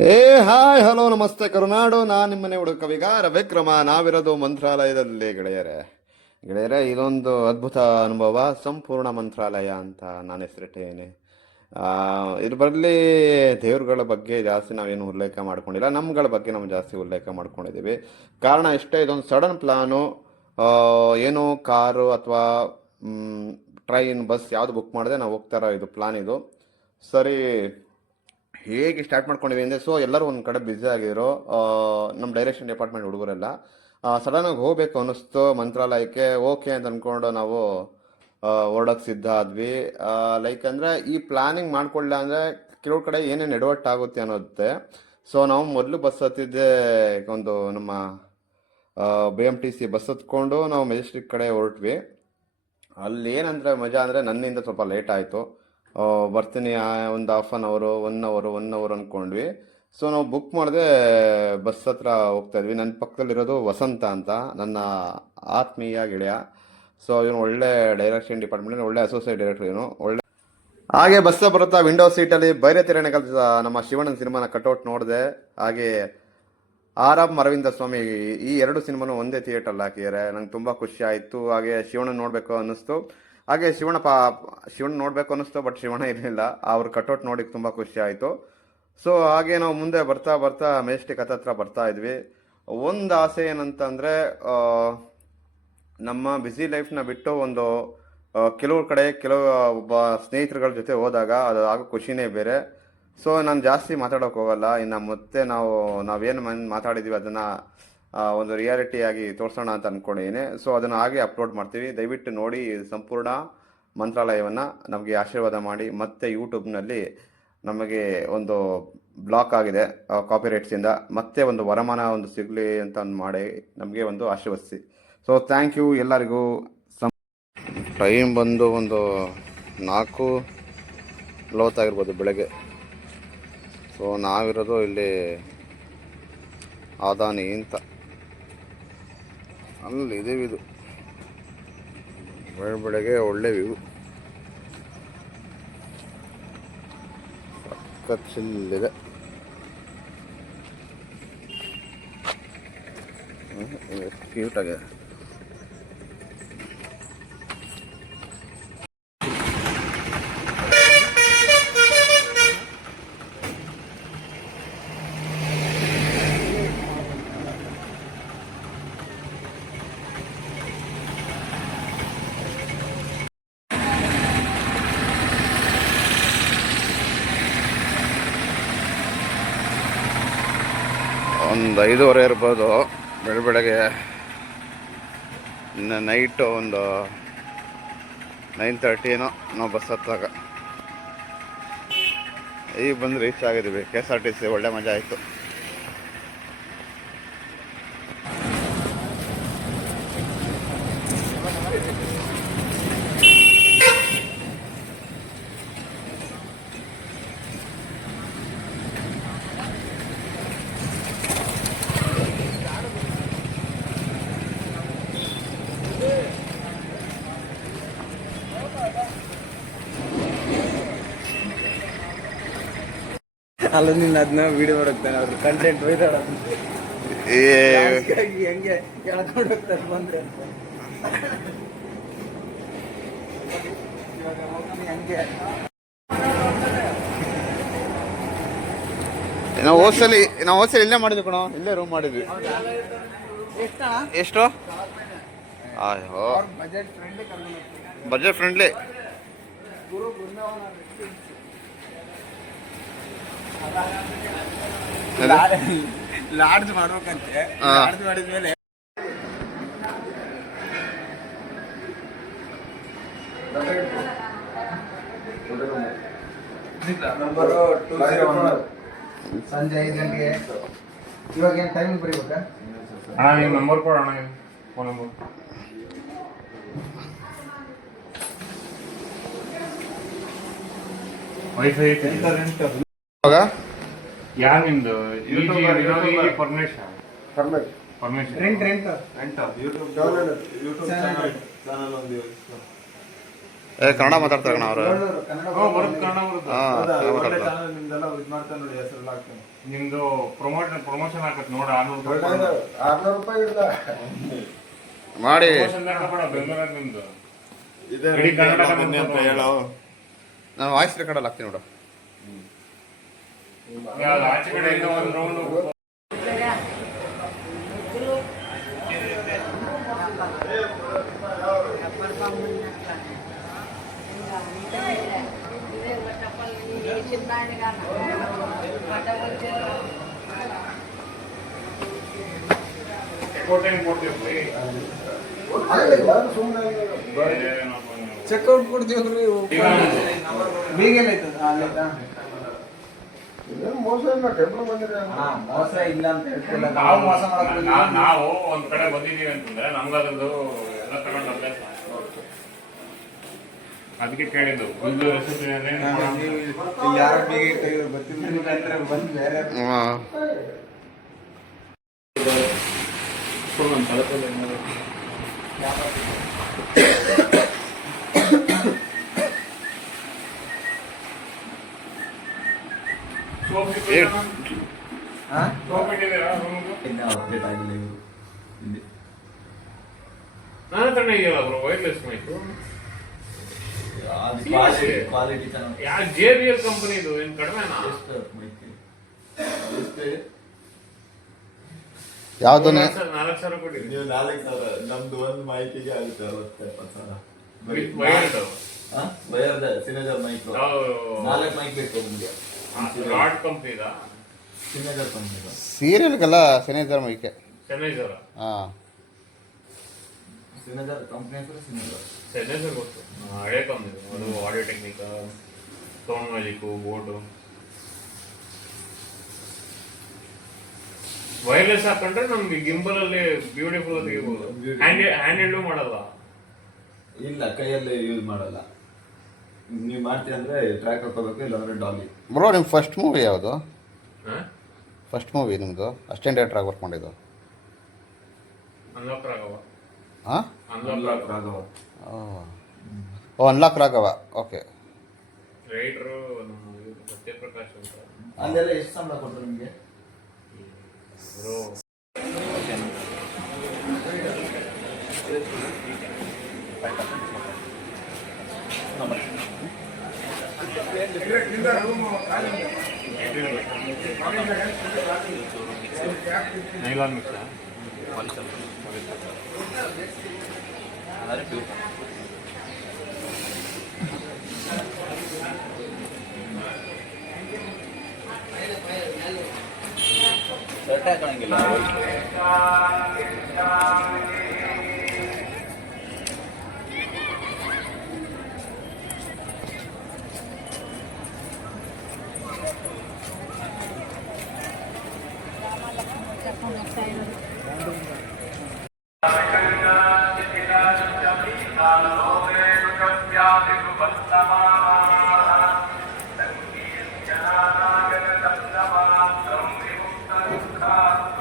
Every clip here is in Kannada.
ಏ ಹಾಯ್ ಹಲೋ ನಮಸ್ತೆ ಕರುನಾಡು, ನಾನು ನಿಮ್ಮನೆ ಹುಡುಗ ಕವಿಗಾರ ವಿಕ್ರಮ. ನಾವಿರೋದು ಮಂತ್ರಾಲಯದಲ್ಲಿ ಗೆಳೆಯರೆ ಇದೊಂದು ಅದ್ಭುತ ಅನುಭವ, ಸಂಪೂರ್ಣ ಮಂತ್ರಾಲಯ ಅಂತ ನಾನು ಹೆಸರಿಟ್ಟಿದ್ದೀನಿ. ಇದ್ರ ಬರಲಿ ದೇವ್ರುಗಳ ಬಗ್ಗೆ ಜಾಸ್ತಿ ನಾವೇನು ಉಲ್ಲೇಖ ಮಾಡ್ಕೊಂಡಿಲ್ಲ, ನಮ್ಗಳ ಬಗ್ಗೆ ನಾವು ಜಾಸ್ತಿ ಉಲ್ಲೇಖ ಮಾಡ್ಕೊಂಡಿದ್ದೀವಿ. ಕಾರಣ ಇಷ್ಟೇ, ಇದೊಂದು ಸಡನ್ ಪ್ಲಾನು. ಏನು ಕಾರು ಅಥವಾ ಟ್ರೈನ್, ಬಸ್ ಯಾವುದು ಬುಕ್ ಮಾಡಿದೆ ನಾವು ಹೋಗ್ತಾರ, ಇದು ಪ್ಲಾನ್ ಇದು. ಸರಿ, ಹೇಗೆ ಸ್ಟಾರ್ಟ್ ಮಾಡ್ಕೊಂಡಿವಿ ಅಂದರೆ, ಸೊ ಎಲ್ಲರೂ ಒಂದು ಕಡೆ ಬ್ಯುಸಿ ಆಗಿದ್ರು. ನಮ್ಮ ಡೈರೆಕ್ಷನ್ ಡಿಪಾರ್ಟ್ಮೆಂಟ್ ಹುಡುಗರೆಲ್ಲ ಸಡನ್ನಾಗಿ ಹೋಗ್ಬೇಕು ಅನ್ನಿಸ್ತು ಮಂತ್ರಾಲಯಕ್ಕೆ. ಓಕೆ ಅಂತ ಅಂದ್ಕೊಂಡು ನಾವು ಹೊರಡೋಕ್ಕೆ ಸಿದ್ಧ ಆದ್ವಿ. ಲೈಕ್ ಅಂದರೆ ಈ ಪ್ಲಾನಿಂಗ್ ಮಾಡ್ಕೊಳ್ಳ ಅಂದರೆ ಕೆಲವು ಕಡೆ ಏನೇನು ಎಡವಟ್ಟಾಗುತ್ತೆ ಅನ್ನೋತ್ತೆ. ಸೊ ನಾವು ಮೊದಲು ಬಸ್ ಹತ್ತಿದ್ದೆ, ಒಂದು ನಮ್ಮ BMTC ಬಸ್ ಹತ್ಕೊಂಡು ನಾವು ಮೆಜೆಸ್ಟಿಕ್ ಕಡೆ ಹೊರಟ್ವಿ. ಅಲ್ಲಿ ಏನಂದ್ರೆ ಮಜಾ ಅಂದರೆ, ನನ್ನಿಂದ ಸ್ವಲ್ಪ ಲೇಟ್ ಆಯಿತು. ಬರ್ತೀನಿ ಒಂದು ಒನ್ ಅವರ್ ಅಂದ್ಕೊಂಡ್ವಿ. ಸೊ ನಾವು ಬುಕ್ ಮಾಡಿದೆ, ಬಸ್ ಹತ್ರ ಹೋಗ್ತಾ ಇದ್ವಿ. ನನ್ನ ಪಕ್ಕದಲ್ಲಿರೋದು ವಸಂತ ಅಂತ, ನನ್ನ ಆತ್ಮೀಯ ಗೆಳೆಯ. ಸೊ ಇವನು ಒಳ್ಳೆ ಡೈರೆಕ್ಷನ್ ಡಿಪಾರ್ಟ್ಮೆಂಟ್, ಒಳ್ಳೆ ಅಸೋಸಿಯೇಟ್ ಡೈರೆಕ್ಟರ್ ಇವನು, ಒಳ್ಳೆ. ಹಾಗೆ ಬಸ್ ಬರುತ್ತಾ ವಿಂಡೋ ಸೀಟಲ್ಲಿ ಬೈರೆ ತೆರೆನೆ ಕಲಿತ ನಮ್ಮ ಶಿವಣ್ಣನ ಸಿನಿಮಾನ ಕಟ್ಔಟ್ ನೋಡಿದೆ. ಹಾಗೆ ಆರ್ ಅರವಿಂದ ಸ್ವಾಮಿ, ಈ ಎರಡು ಸಿನಿಮಾನು ಒಂದೇ ಥಿಯೇಟರ್ ಹಾಕಿದ್ದಾರೆ. ನಂಗೆ ತುಂಬ ಖುಷಿ ಆಯಿತು. ಹಾಗೆ ಶಿವಣ್ಣ ನೋಡಬೇಕು ಅನ್ನಿಸ್ತು. ಹಾಗೆ ಶಿವಣ್ಣ ನೋಡಬೇಕು ಅನ್ನಿಸ್ತು, ಬಟ್ ಶಿವಣ್ಣ ಇರಲಿಲ್ಲ. ಅವ್ರ ಕಟ್ಔಟ್ ನೋಡಿ ತುಂಬ ಖುಷಿ ಆಯಿತು. ಸೊ ಹಾಗೆ ನಾವು ಮುಂದೆ ಬರ್ತಾ ಬರ್ತಾ ಮೆಜೆಸ್ಟಿಕ್ ಹತ್ರ ಬರ್ತಾ ಇದ್ವಿ. ಒಂದು ಆಸೆ ಏನಂತಂದರೆ, ನಮ್ಮ ಬ್ಯುಸಿ ಲೈಫ್ನ ಬಿಟ್ಟು ಒಂದು ಕೆಲವ್ರ ಕಡೆ ಒಬ್ಬ ಸ್ನೇಹಿತರುಗಳ ಜೊತೆ ಹೋದಾಗ ಅದು ಆಗೋ ಖುಷಿನೇ ಬೇರೆ. ಸೊ ನಾನು ಜಾಸ್ತಿ ಮಾತಾಡೋಕೆ ಹೋಗಲ್ಲ. ಇನ್ನು ಮತ್ತೆ ನಾವೇನು ಮಾತಾಡಿದ್ವಿ ಅದನ್ನು ಒಂದು ರಿಯಾಲಿಟಿಯಾಗಿ ತೋರಿಸೋಣ ಅಂತ ಅಂದ್ಕೊಂಡಿದ್ದೀನಿ. ಸೊ ಅದನ್ನು ಹಾಗೆ ಅಪ್ಲೋಡ್ ಮಾಡ್ತೀವಿ. ದಯವಿಟ್ಟು ನೋಡಿ ಸಂಪೂರ್ಣ ಮಂತ್ರಾಲಯವನ್ನು. ನಮಗೆ ಆಶೀರ್ವಾದ ಮಾಡಿ. ಮತ್ತೆ ಯೂಟ್ಯೂಬ್ನಲ್ಲಿ ನಮಗೆ ಒಂದು ಬ್ಲಾಕ್ ಆಗಿದೆ ಕಾಪಿರೈಟ್ಸಿಂದ, ಮತ್ತೆ ಒಂದು ವರಮಾನ ಸಿಗಲಿ ಅಂತ ಮಾಡಿ ನಮಗೆ ಒಂದು ಆಶೀರ್ವದಿಸಿ. ಸೊ ಥ್ಯಾಂಕ್ ಯು ಎಲ್ಲರಿಗೂ. ಟೈಮ್ ಬಂದು ಒಂದು 4:40 ಬೆಳಗ್ಗೆ. ಸೊ ನಾವಿರೋದು ಇಲ್ಲಿ ಆದಾನಿ ಅಂತ, ಅಲ್ಲಿ ಇದೆ ಇದು ಬೆಳಗ್ಗೆ ಒಳ್ಳೆ ವ್ಯೂ, ಸಖತ್ ಚಿಲ್ಲಿದೆ. ಕ್ಯೂಟಾಗಿದೆ. ಒಂದು 5:30 ಇರ್ಬೋದು ಬೆಳಗ್ಗೆ. ಇನ್ನು ನೈಟು ಒಂದು 9:30 ನಾವು ಬಸ್ ಹತ್ತಾಗ. ಈಗ ಬಂದು ರೀಚ್ ಆಗಿದ್ದೀವಿ KSRTC. ಒಳ್ಳೆ ಮಜಾ ಆಯಿತು. ಅಲ್ಲ, ನಿನ್ನ ಅದನ್ನ ವಿಡಿಯೋ ನೋಡುತ್ತಾನೆ, ಅವ್ರ ಕಂಟೆಂಟ್ ಒಯ್ದಾಡೋದು ಹೆಂಗೆ ಕೇಳ್ಕೊಂಡು ಹೋಗ್ತಾರೆ ಬಂದ್ರೆ ಹಂಗೆ. ನಾವು ಹೋದ್ಸಲಿ ಇಲ್ಲೇ ಮಾಡಿದ್ವಿ ಕಣೋ, ಇಲ್ಲೇ ರೂಮ್ ಮಾಡಿದ್ವಿ. ಎಷ್ಟು? ಅಯ್ಯೋ, ಬಜೆಟ್ ಫ್ರೆಂಡ್ಲಿ. ಲಾಡ್ಜ್ ಮಾಡ್ಬೇಕಂತೆ. ಲಾಡ್ಜ್ ಮಾಡಿದ್ಮೇಲೆ ನಂಬರು 201 ಸಂಜೆ 5 ಗಂಟೆಗೆ. ಇವಾಗ ಏನು ಟೈಮ್ ಬರೀಬೇಕಾ? ನಿಮ್ಮ ನಂಬರ್ ಕೊಡೋಣ, ಫೋನ್ ನಂಬರ್. ವೈಫೈ ಐತೆ ಯಾರು ನಿಮ್ದು? ಪರ್ಮಿಷನ್ ಯೂಟ್ಯೂಬ್ ಚಾನಲ್ ಒಂದು ಏ ಕನ್ನಡ ಮಾತಾಡ್ತಾರೆ ಕಣ ಅವರು. ಏಳ್ನೂರು ಕನ್ನಡ ಬರುತ್ತೆ ಕನ್ನಡ ಬರುತ್ತೆ. ಹಾಂ ಹೌದಾ? ಕನ್ನಡ ಒಳ್ಳೆ ಮಾತಾಡ್ತಾರೆ. ಚಾನಲ್ ನಿಮ್ದೆಲ್ಲ ಇದು ಮಾಡ್ತಾನೆ ನೋಡಿ, ಹೆಸರೆಲ್ಲ ಹಾಕ್ತಾನೆ. ನಿಮ್ದು ಪ್ರಮೋಷನ್ ಹಾಕತ್ ನೋಡ 600 ಒಳ್ಳೆ 600 ರೂಪಾಯಿ ಇಲ್ಲ. ಮಾಡಿ ಪ್ರಮೋಷನ್ ಹಾಕಬೇಡ ಬೆಂಗಳೂರಾಗ ನಿಮ್ದು. ಇದೇ ಇಡೀ ಕನ್ನಡ ಬನ್ನಿ ಅಂತ ಹೇಳೋ. ನಾನು ವಾಯ್ಸ್ ರೆಕಾರ್ಡಲ್ಲಿ ಹಾಕ್ತೀನಿ ನೋಡು. ಯಾವ್ದು ಆಚೆ ಕಡೆಯಿಂದ ಒಂದು ರೌಂಡ್ ಕೋಟೆಂಗ್ ಕೊಡ್ತೀವಿ. ಚೆಕ್ಔಟ್ ಕೊಡ್ತೀವಲ್ರಿ. ಬೀಗೆಲ್ಲ ಐತದ? ಅಲ್ಲೈತಾ? ಮೋಸ ಇಲ್ಲ ಅಂತ ಹೇಳ್ತಿಲ್ಲ. ನಾವು ಮೋಸ ಮಾಡಕ್ ನಾವು ಒಂದ್ ಕಡೆ ಬಂದಿದೀವಿ ಅಂತಂದ್ರೆ ನಮ್ಗದ್ರದ್ದು ಎಲ್ಲ ತಗೊಂಡು ಅಭ್ಯಾಸ. ಅದಕ್ಕೆ ಕೇಳಿದ್ದು ಒಂದು ರೆಸಿಪಿ ಯಾರ ಬೀಗೆ ತೆಗೆದು ಗೊತ್ತಿಲ್ಲ ಬಂದು ಬೇರೆ ಹಾಂ ಸೋಪ್ ಇಟ್ಟಿದ್ದೀರಾ ರೂಮ್ಗೆ? ಅಪ್ಡೇಟ್ ಆಗಿಲ್ಲ ಇವರು. ನನ್ನ ಹತ್ರನೇ ಇದೆಯಲ್ಲ ಬ್ರೋ ವೈರ್ಲೆಸ್ ಮೈಕು. ಕ್ವಾಲಿಟಿ ಚೆನ್ನಾಗಿ. ಯಾವ JBL ಕಂಪನಿ ಇದು ಏನ್ ಕಡಿಮೆನಾ? ಯಾವುದು 4,000 ಕೊಟ್ಟಿದ್ದೀನಿ. ನೀವು 4,000 ನಮ್ದು ಒಂದು ಮೈಕಿಗೆ ಆಗುತ್ತೆ 60-70 With wired. ವಯರ್ದ ಸಿನೇಜರ್ ಮೈಕ್ ಯಾವ 4 ಮೈಕ್ ಬೇಕು ನಿಮಗೆ. ರಾಡ್ ಕಂಪನಿ ಇದಾ? ಸಿನೇಜರ್ ಕಂಪ್ನಿ ಸೀರಿಯಲ್ಗೆಲ್ಲ ಸೆನೇಜರ್ ಮೈಕೆ. ಸೆನೈಸರ್. ಹಾಂ ಸಿನೇಜರ್ ಕಂಪ್ನಿ ಹೆಸರು ಸಿನೇಜರ್. ಸೆನೈಸರ್ ಗೊತ್ತು. ಹಳೆ ಕಂಪನಿ ಅದು audio technique, sound magic, board. Wireless ಹಾಕೊಂಡ್ರೆ ನಮ್ಗೆ ಗಿಂಬಲ್ ಅಲ್ಲಿ ಬ್ಯೂಟಿಫುಲ್ ತೆಗಿಬಹುದು. ಹ್ಯಾಂಡ್ ಹೆಲ್ಡ್ ಮಾಡಲ್ಲ. ಇಲ್ಲ ಕೈಯಲ್ಲಿ ಯೂಸ್ ಮಾಡಲ್ಲ. ನೀವು ಮಾಡ್ತೀವಿ ಅಂದ್ರೆ ಟ್ರ್ಯಾಕ್ ಹಾಕೋಬೇಕು, ಇಲ್ಲಾಂದ್ರೆ ಡಾಲಿ. ಬ್ರೋ ನಿಮ್ಮ ಫಸ್ಟ್ ಮೂವಿ ಯಾವುದು? ಫಸ್ಟ್ ಮೂವಿ ನಿಮ್ಮದು ಅಸಿಸ್ಟೆಂಟ್ ಡೈರೆಕ್ಟರ್ ಆಗಿ ವರ್ಕ್ ಮಾಡಿದ್ದು? ಅನ್ಲಾಕ್ ರಾಘವ. ಹಾಂ ಅನ್ಲಾಕ್ ರಾಘವ. ಓ unlock Raghava. Okay. Writer Satyaprakash ಅಂತ. ಅಲ್ಲೆಲ್ಲ ಎಷ್ಟು ಸಂಬಳ ಕೊಟ್ಟರು ನಿಮಗೆ? ಬ್ರೋ ನೈಲಾನ್ ಮಿಕ್ಸ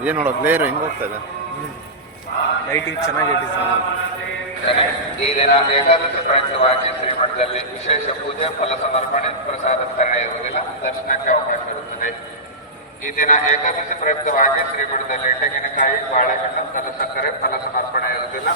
ಏನು ನೋಡೋ ಪ್ಲೇಯರ್ ಹೆಂಗೆ ಹೋಗ್ತಾ ಇದೆ? ಲೈಟಿಂಗ್ ಚೆನ್ನಾಗಿದೆ. ಈ ದಿನ ಏಕಾದಶಿ ಪ್ರಯುಕ್ತವಾಗಿ ಶ್ರೀಮಠದಲ್ಲಿ ವಿಶೇಷ ಪೂಜೆ, ಫಲ ಸಮರ್ಪಣೆ, ಪ್ರಸಾದ ವಿತರಣೆ ಇರುವುದಿಲ್ಲ. ದರ್ಶನಕ್ಕೆ ಅವಕಾಶ ಇರುತ್ತದೆ. ಈ ದಿನ ಏಕಾದಶಿ ಪ್ರಯುಕ್ತವಾಗಿ ಶ್ರೀಮಠದಲ್ಲಿ ತೆಂಗಿನಕಾಯಿ, ಬಾಳೆಹಣ್ಣು, ಕದ ಸಕ್ಕರೆ, ಫಲ ಸಮರ್ಪಣೆ ಇರುವುದಿಲ್ಲ.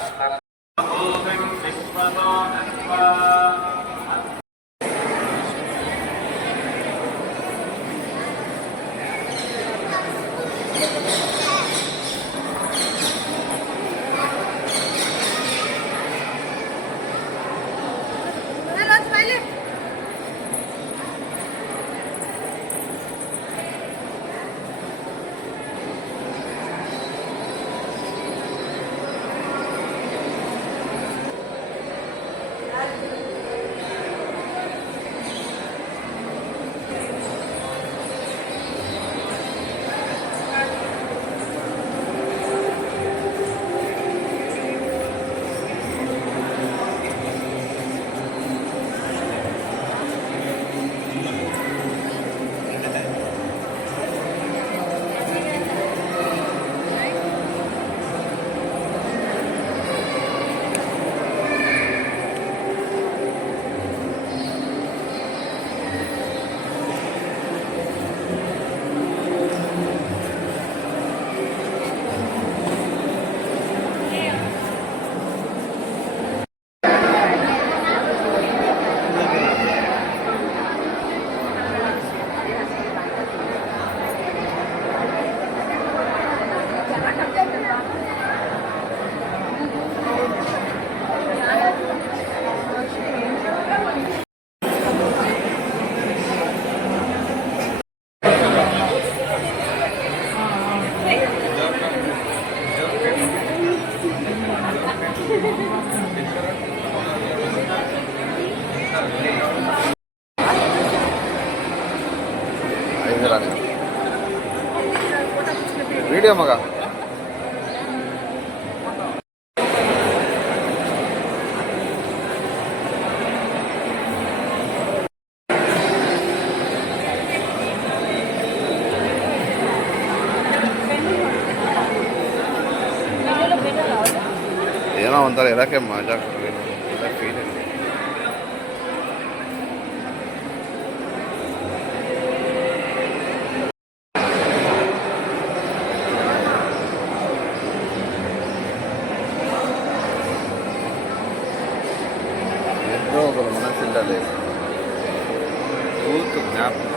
ವಿಡಿಯೋ ಮಗ. ಏನೋ ಒಂಥರ ಇರೋಕ್ಕೆ ಮಜಾ ಫೀಲ್. ಹೋಗಲು ಮನಸ್ಸಿಲ್ಲದೆ ಕೂತು ಜ್ಞಾಪಕ.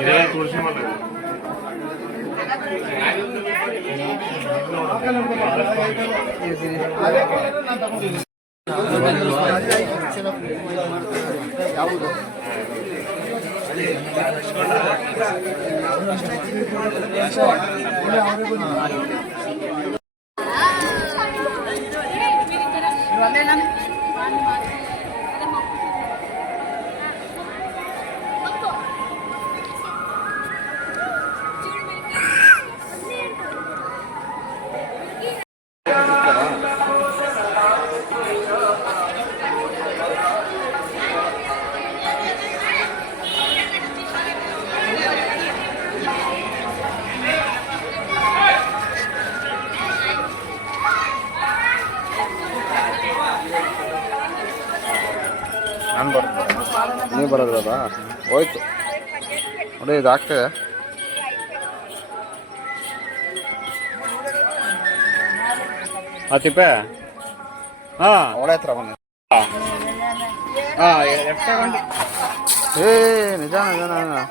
ಇದೆಲ್ಲ ತುಳಸಿ ಮನೆ. ಯಾವುದು ನಾನು ಬರೋದು ನೀವು ಬರೋದ್ರಲ್ಲ ಹೋಯ್ತು ನೋಡಿ ಇದು ಆಗ್ತದೆ. ಆ ತಿಪ್ಪೆ ಹಾಂ ಒಳ್ಳೆ ಹತ್ರ ಬನ್ನಿ. ಹಾಂ ಎಷ್ಟು ತಗೊಂಡು ಏ ನಿಜ ನಿಜ ನಿಜ.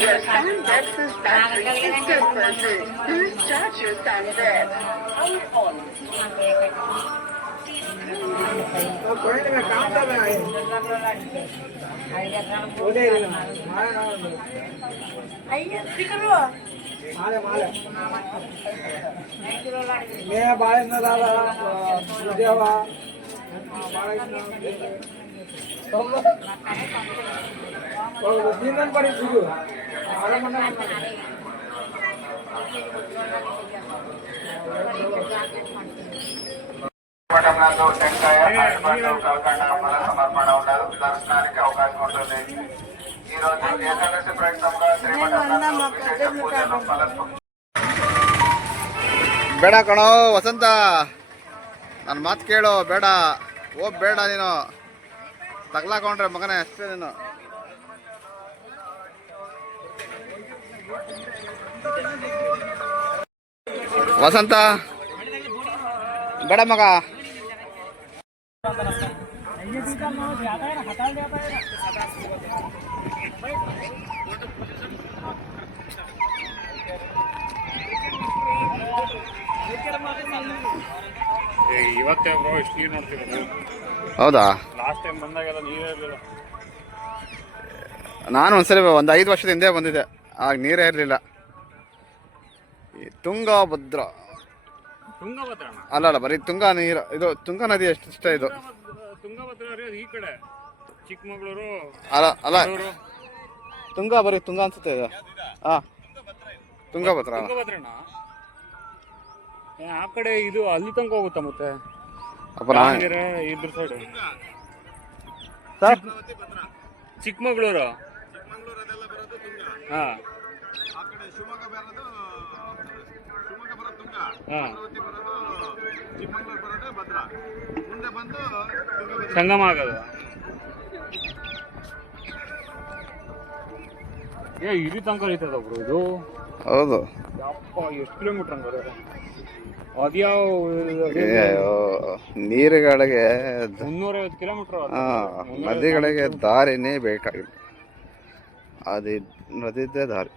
Your sound versus battery is still versus. Please charge your sound bed. Hold on. మఠంలో టెంకాయ అరటిపండు కలకండ ఫల సమర్పణ ఉండదు. దర్శనానికి అవకాశం ఉంటుంది. ఈ రోజు ఏకాదశి ప్రయుక్తంగా శ్రీమఠంలో విశేష పూజలు ఫల ಬೇಡ ಕಣೋ ವಸಂತ, ನನ್ನ ಮಾತು ಕೇಳು. ಬೇಡ ಬೇಡ ನೀನು ತಗ್ಲಾಕೊಂಡ್ರೆ ಮಗನೇ ಅಷ್ಟೇ ನೀನು. ವಸಂತ ಬೇಡ ಮಗ. ಇವತ್ತೇ ಎಷ್ಟು ನೀರು ನೋಡ್ತಿರೋದು. ಹೌದಾ? ಲಾಸ್ಟ್ ಟೈಮ್ ಬಂದಾಗೆಲ್ಲ ನೀರೇ ಇರಲಿಲ್ಲ. ನಾನು ಒಂದ್ಸರಿ ಒಂದು 5 ವರ್ಷದ ಹಿಂದೆ ಬಂದಿದ್ದೆ, ಆಗ ನೀರೇ ಇರಲಿಲ್ಲ. ತುಂಗಭದ್ರ ಅಲ್ಲ ಬರೀ ತುಂಗಾ ನೀರು. ಇದು ತುಂಗಾ ನದಿ ಎಷ್ಟಿಷ್ಟ ಇದು. ತುಂಗಭದ್ರ ಈ ಕಡೆ ಚಿಕ್ಕಮಗಳೂರು ಅಲ್ಲ ತುಂಗಾ ಬರೀ ತುಂಗಾ ಅನ್ಸುತ್ತೆ ಇದು. ಹಾಂ ತುಂಗಭದ್ರ ಆ ಕಡೆ ಇದು ಅಲ್ಲಿ ತನಕ ಹೋಗುತ್ತಾ ಮತ್ತೆ ಅಪ್ಪ ನಾ ದಾವಣಗೆರೆ ಇದ್ರ ಸೈಡ್ ಚಿಕ್ಕಮಗಳೂರು ಹಾ ಹಾ ಸಂಗಮ ಆಗೋದು ಇಲ್ಲಿ ತನಕ ಐತದ ಬ್ರೋ ಇದು ಹೌದು ಯಪ್ಪ ಎಷ್ಟು ಕಿಲೋಮೀಟರ್ ಹಂಗಾರೆ ಅದ್ಯಾವ ಅಯ್ಯೋ, ನೀರುಗಳಿಗೆ 350 ಕಿಲೋಮೀಟರ್ ನದಿಗಳಿಗೆ ದಾರಿನೇ ಬೇಕಾಗಿಲ್ಲ, ಅದು ನದಿದ್ದೇ ದಾರಿ.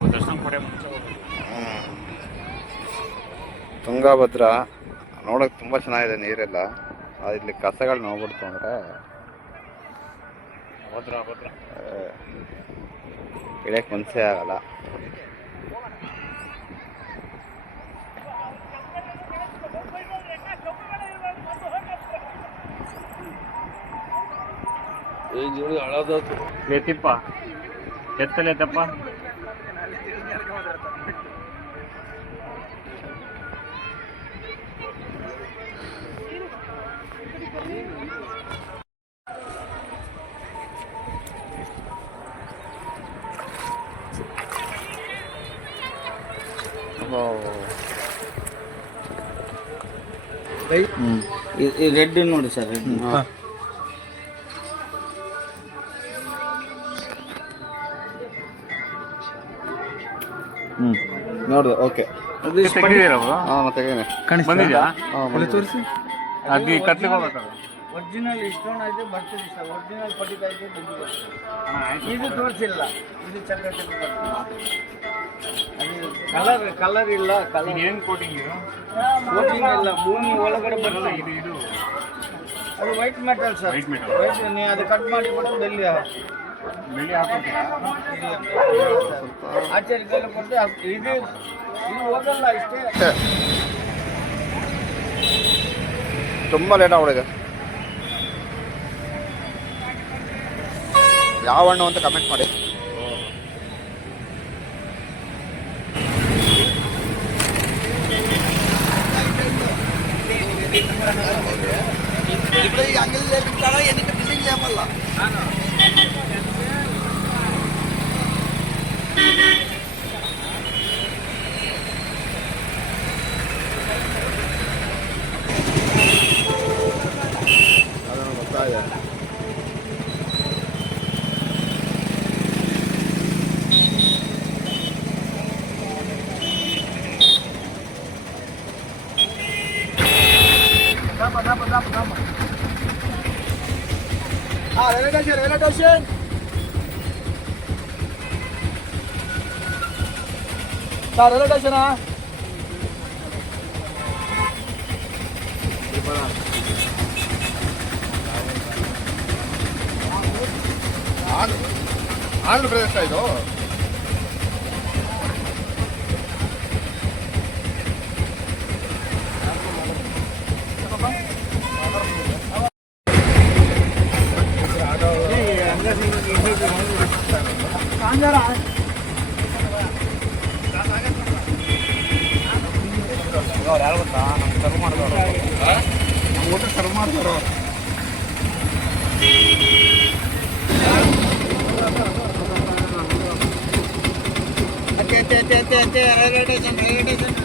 ದರ್ಶನ ಪಡೆ ಮುಂಚೆ ಹೋಗೋದು. ತುಂಗಭದ್ರಾ ನೋಡೋಕೆ ತುಂಬ ಚೆನ್ನಾಗಿದೆ ನೀರೆಲ್ಲ. ಇಲ್ಲಿ ಕಸಗಳು ನೋಡ್ಬಿಡ್ತು ಅಂದರೆ ಭದ್ರ ಭದ್ರ ಇಳಿಯಕ್ಕೆ ಮನಸ್ಸೇ ಆಗಲ್ಲ. ಎತ್ತಿಪ್ಪ ಎತ್ತಲ್ಲ ಎತ್ತಪ್ಪ ರೆಡ್ ನೋಡಿ ಸರ್, ರೆಡ್ ನೋಡಿದೆ. ಓಕೆ, ತೆಗಿದೀರ ಹಾಂ ತೆಗೀನಿ. ಬಂದಿದ್ಯಾ ತೋರಿಸಿ. ಅದು ಕತ್ಲಿಗೆ ಹೋಗ್ಬೇಕಲ್ಲ ಒರಿಜಿನಲ್ ಇಷ್ಟೊಂದು ಐತೆ ಬರ್ತದೆ ಸರ್, ಒರಿಜಿನಲ್ ಪಡಿತಾ ಐತೆ ದುಡ್ಡು ಬರ್ತದೆ. ಇದು ತೋರಿಸಿಲ್ಲ, ಇದು ಚಕ್ರ ಚಕ್ರ ಬರ್ತದೆ. ಅದು ಕಲರ್ ಇಲ್ಲ, ಕಲರ್ ಏನ್ ಕೋಟಿಂಗ್ ಇದು ಕೋಟಿಂಗ್ ಇಲ್ಲ, ಭೂಮಿ ಒಳಗಡೆ ಬರ್ತದೆ. ಇದು ಇದು ಅದು white metal sir, White metal. White ನೀವು ಅದು ಕಟ್ ಮಾಡಿ ಕೊಟ್ಟು ಡೆಲ್ಲಿ ಬೆಳಿ ಹಾಕೋತೀರಾ ಆಚಾರ್ಯ ಕೈಲಿ ಕೊಟ್ಟು ಇದು ಇದು ಹೋಗಲ್ಲ ಇಷ್ಟೇ. ತುಂಬ ಲೇಟ್ ಆಗ್ಬಿಡಿದೆ. ಯಾವ ಹಣ್ಣು ಅಂತ ಕಮೆಂಟ್ ಮಾಡಿ. ಅದನ್ನು ಗೊತ್ತಾಗಿದೆ. Railway station sir, railway station Andhra Pradesh ಇದು. ಯಾರು ಗೊತ್ತಾ ನಮ್ಗೆ ಸರ್ವ್ ಮಾಡಿದವರು ಊಟ ಸರ್ವ್ ಮಾಡ್ತಾರೋ. Railway station